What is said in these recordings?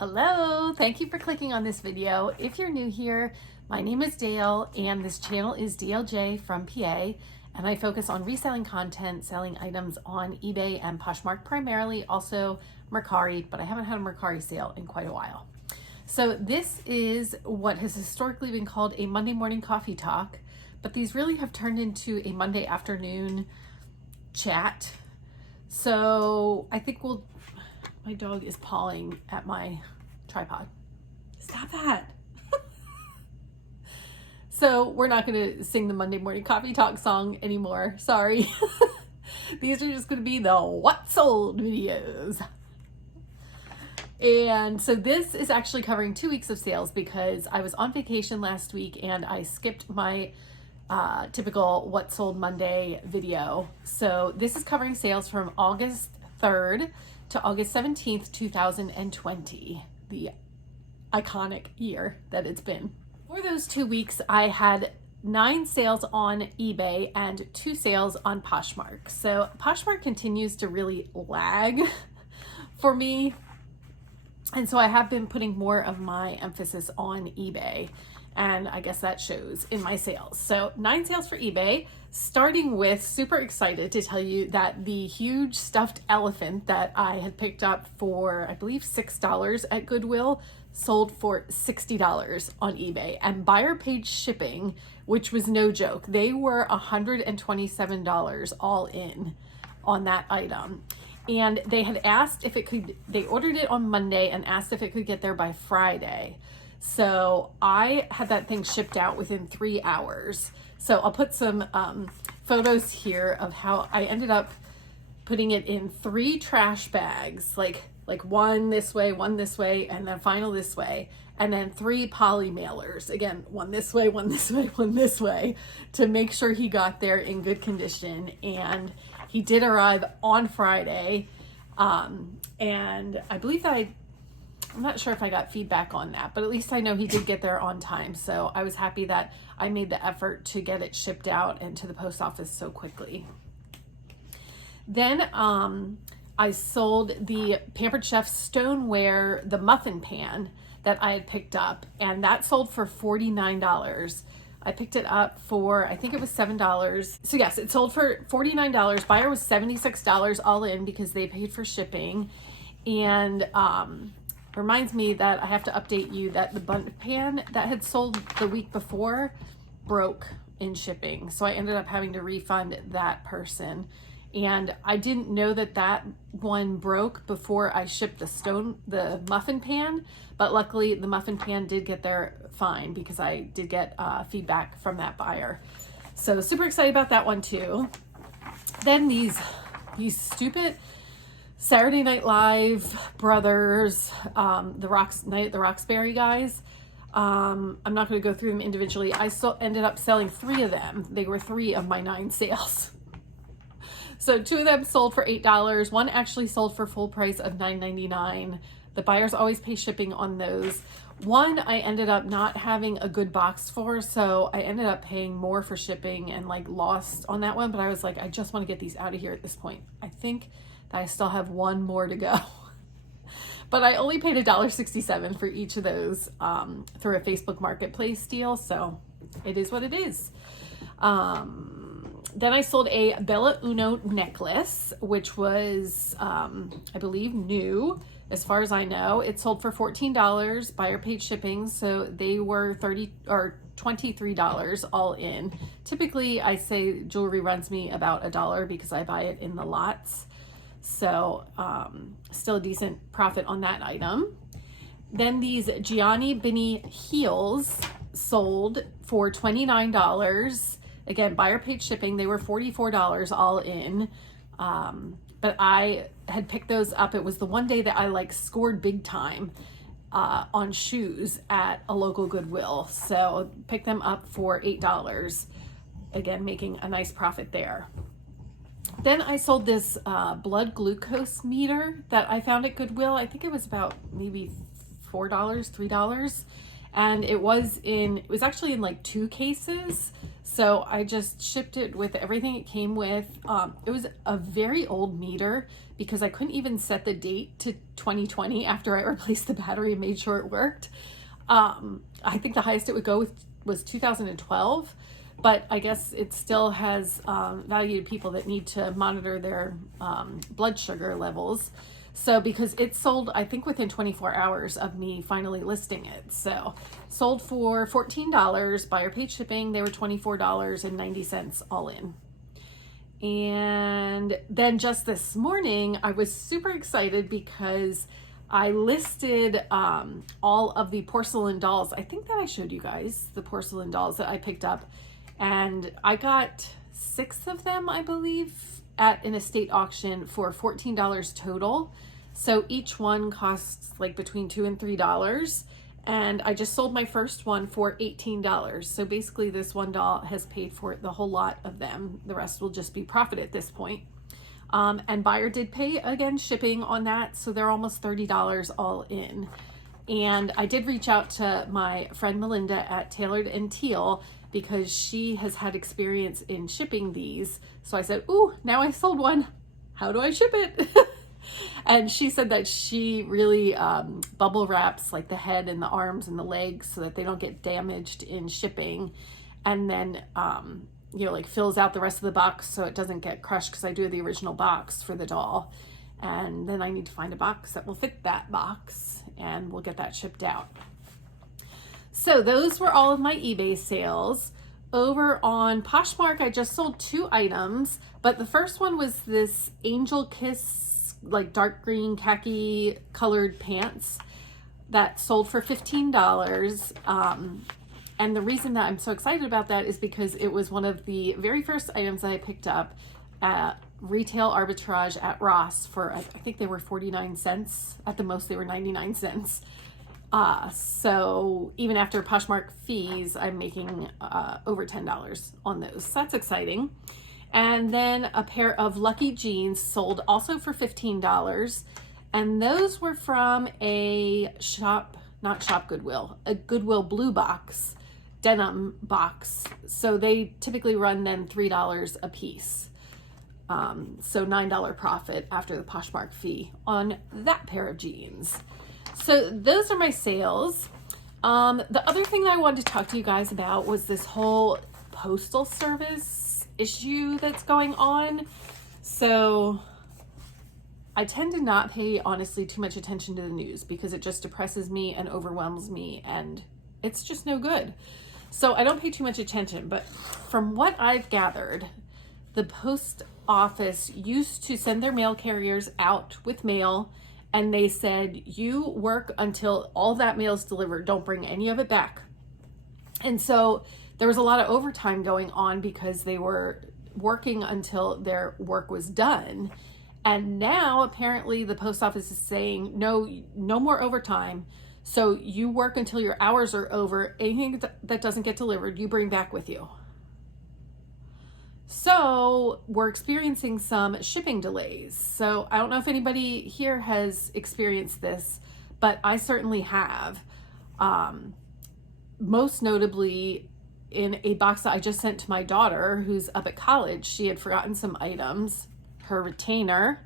Hello, thank you for clicking on this video. If you're new here, my name is Dale and this channel is DLJ from PA, and I focus on reselling content, selling items on eBay and Poshmark primarily, also Mercari, but I haven't had a Mercari sale in quite a while. So this is what has historically been called a Monday morning coffee talk, but these really have turned into a Monday afternoon chat. So I think my dog is pawing at my tripod. Stop that. So we're not going to sing the Monday morning coffee talk song anymore. Sorry. These are just going to be the what sold videos. And so this is actually covering 2 weeks of sales because I was on vacation last week and I skipped my typical what sold Monday video. So this is covering sales from August 3rd to August 17th, 2020, the iconic year that it's been. For those 2 weeks, I had 9 sales on eBay and 2 sales on Poshmark. So Poshmark continues to really lag for me. And so I have been putting more of my emphasis on eBay. And I guess that shows in my sales. So 9 sales for eBay, starting with super excited to tell you that the huge stuffed elephant that I had picked up for, I believe, $6 at Goodwill sold for $60 on eBay, and buyer paid shipping, which was no joke. They were $127 all in on that item. And they had asked if it could, they ordered it on Monday and asked if it could get there by Friday. So I had that thing shipped out within 3 hours. So I'll put some photos here of how I ended up putting it in 3 trash bags, like one this way, and then final this way, and then 3 poly mailers. Again, one this way, one this way, one this way, to make sure he got there in good condition. And he did arrive on Friday. And I believe that I'm not sure if I got feedback on that, but at least I know he did get there on time. So I was happy that I made the effort to get it shipped out and to the post office so quickly. Then I sold the Pampered Chef stoneware, the muffin pan that I had picked up, and that sold for $49. I picked it up for, I think it was $7. So yes, it sold for $49. Buyer was $76 all in because they paid for shipping. And reminds me that I have to update you that the bun pan that had sold the week before broke in shipping. So I ended up having to refund that person. And I didn't know that that one broke before I shipped the muffin pan, but luckily the muffin pan did get there fine because I did get feedback from that buyer. So super excited about that one too. Then these stupid Saturday Night Live brothers, the Roxbury guys. I'm not going to go through them individually. I still ended up selling 3 of them. They were 3 of my 9 sales. So 2 of them sold for $8. One actually sold for full price of $9.99. The buyers always pay shipping on those. One I ended up not having a good box for, so I ended up paying more for shipping and lost on that one. But I was like, I just want to get these out of here at this point. I think that I still have 1 more to go. But I only paid $1.67 for each of those through a Facebook Marketplace deal, so it is what it is. Then I sold a Bella Uno necklace, which was, I believe, new, as far as I know. It sold for $14, buyer paid shipping, so they were $23 all in. Typically, I say jewelry runs me about $1 because I buy it in the lots. So still a decent profit on that item. Then these Gianni Bini heels sold for $29. Again, buyer paid shipping. They were $44 all in. But I had picked those up. It was the one day that I scored big time on shoes at a local Goodwill. So picked them up for $8. Again, making a nice profit there. Then I sold this blood glucose meter that I found at Goodwill. I think it was about maybe $4, $3. and it was actually in like 2 cases. So I just shipped it with everything it came with. It was a very old meter because I couldn't even set the date to 2020 after I replaced the battery and made sure it worked. I think the highest it would go with was 2012, but I guess it still has value to people that need to monitor their blood sugar levels. So because it sold, I think within 24 hours of me finally listing it. So sold for $14, buyer paid shipping. They were $24.90 all in. And then just this morning, I was super excited because I listed all of the porcelain dolls. I think that I showed you guys the porcelain dolls that I picked up, and I got 6 of them, I believe, at an estate auction for $14 total. So each one costs like between $2 and $3. And I just sold my first one for $18. So basically this one doll has paid for the whole lot of them. The rest will just be profit at this point. And buyer did pay, again, shipping on that. So they're almost $30 all in. And I did reach out to my friend Melinda at Tailored and Teal because she has had experience in shipping these. So I said, ooh, now I sold one. How do I ship it? And she said that she really bubble wraps like the head and the arms and the legs so that they don't get damaged in shipping. And then, like fills out the rest of the box so it doesn't get crushed, because I do the original box for the doll. And then I need to find a box that will fit that box, and we'll get that shipped out. So those were all of my eBay sales. Over on Poshmark, I just sold 2 items, but the first one was this Angel Kiss, like dark green khaki colored pants that sold for $15. And the reason that I'm so excited about that is because it was one of the very first items that I picked up at retail arbitrage at Ross for, I think they were 49 cents. At the most, they were 99 cents. So even after Poshmark fees, I'm making over $10 on those. So that's exciting. And then a pair of Lucky jeans sold also for $15. And those were from a Goodwill Blue Box, denim box. So they typically run then $3 a piece. So $9 profit after the Poshmark fee on that pair of jeans. So those are my sales. The other thing that I wanted to talk to you guys about was this whole Postal Service issue that's going on. So I tend to not pay, honestly, too much attention to the news because it just depresses me and overwhelms me, and it's just no good. So I don't pay too much attention, but from what I've gathered, the post office used to send their mail carriers out with mail, and they said, you work until all that mail is delivered. Don't bring any of it back. And so there was a lot of overtime going on because they were working until their work was done. And now apparently the post office is saying, no more overtime. So you work until your hours are over. Anything that doesn't get delivered, you bring back with you. So we're experiencing some shipping delays. So I don't know if anybody here has experienced this, but I certainly have. Most notably in a box that I just sent to my daughter who's up at college. She had forgotten some items, her retainer.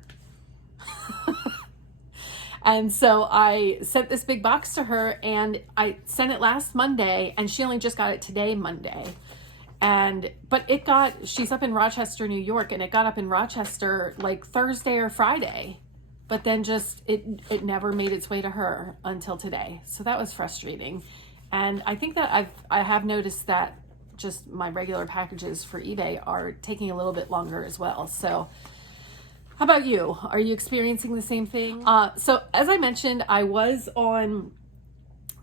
And so I sent this big box to her, and I sent it last Monday, and she only just got it today, Monday. But she's up in Rochester, New York, and it got up in Rochester like Thursday or Friday. But then just, it never made its way to her until today. So that was frustrating. And I think that I have noticed that just my regular packages for eBay are taking a little bit longer as well. So how about you? Are you experiencing the same thing? So as I mentioned, I was on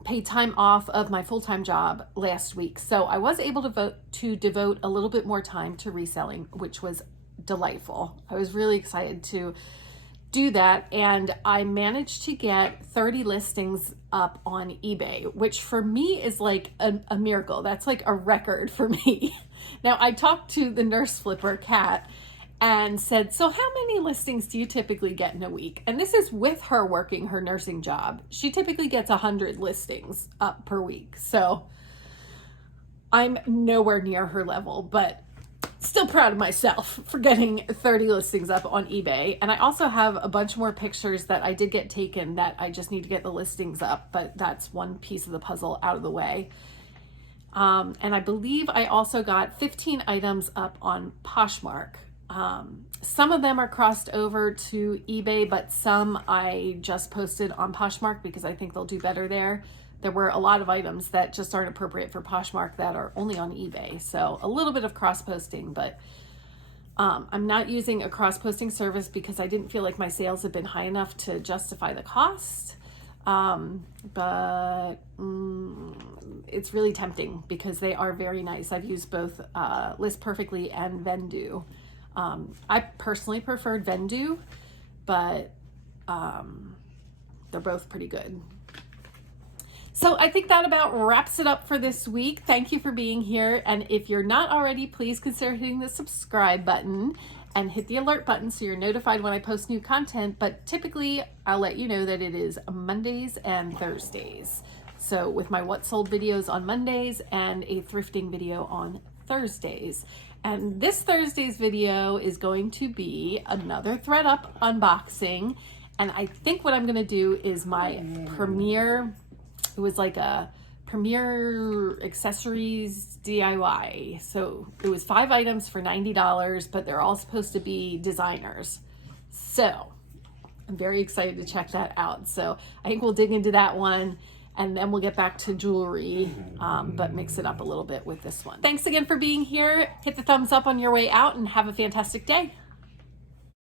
paid time off of my full-time job last week. So I was able to devote a little bit more time to reselling, which was delightful. I was really excited to do that, and I managed to get 30 listings up on eBay, which for me is like a miracle. That's like a record for me. Now, I talked to the nurse flipper, Kat, and said, so how many listings do you typically get in a week? And this is with her working her nursing job. She typically gets 100 listings up per week. So I'm nowhere near her level, but still proud of myself for getting 30 listings up on eBay. And I also have a bunch more pictures that I did get taken that I just need to get the listings up, but that's one piece of the puzzle out of the way. And I believe I also got 15 items up on Poshmark. Some of them are crossed over to eBay, but some I just posted on Poshmark because I think they'll do better there. There were a lot of items that just aren't appropriate for Poshmark that are only on eBay. So a little bit of cross-posting, but I'm not using a cross-posting service because I didn't feel like my sales have been high enough to justify the cost. But it's really tempting because they are very nice. I've used both List Perfectly and Vendoo. I personally preferred Vendoo, but they're both pretty good. So I think that about wraps it up for this week. Thank you for being here. And if you're not already, please consider hitting the subscribe button and hit the alert button so you're notified when I post new content. But typically I'll let you know that it is Mondays and Thursdays. So with my What Sold videos on Mondays and a thrifting video on Thursdays. And this Thursday's video is going to be another ThredUp unboxing. And I think what I'm going to do is my Premier, it was like a Premier accessories DIY. So it was 5 items for $90, but they're all supposed to be designers. So I'm very excited to check that out. So I think we'll dig into that one and then we'll get back to jewelry, but mix it up a little bit with this one. Thanks again for being here. Hit the thumbs up on your way out and have a fantastic day.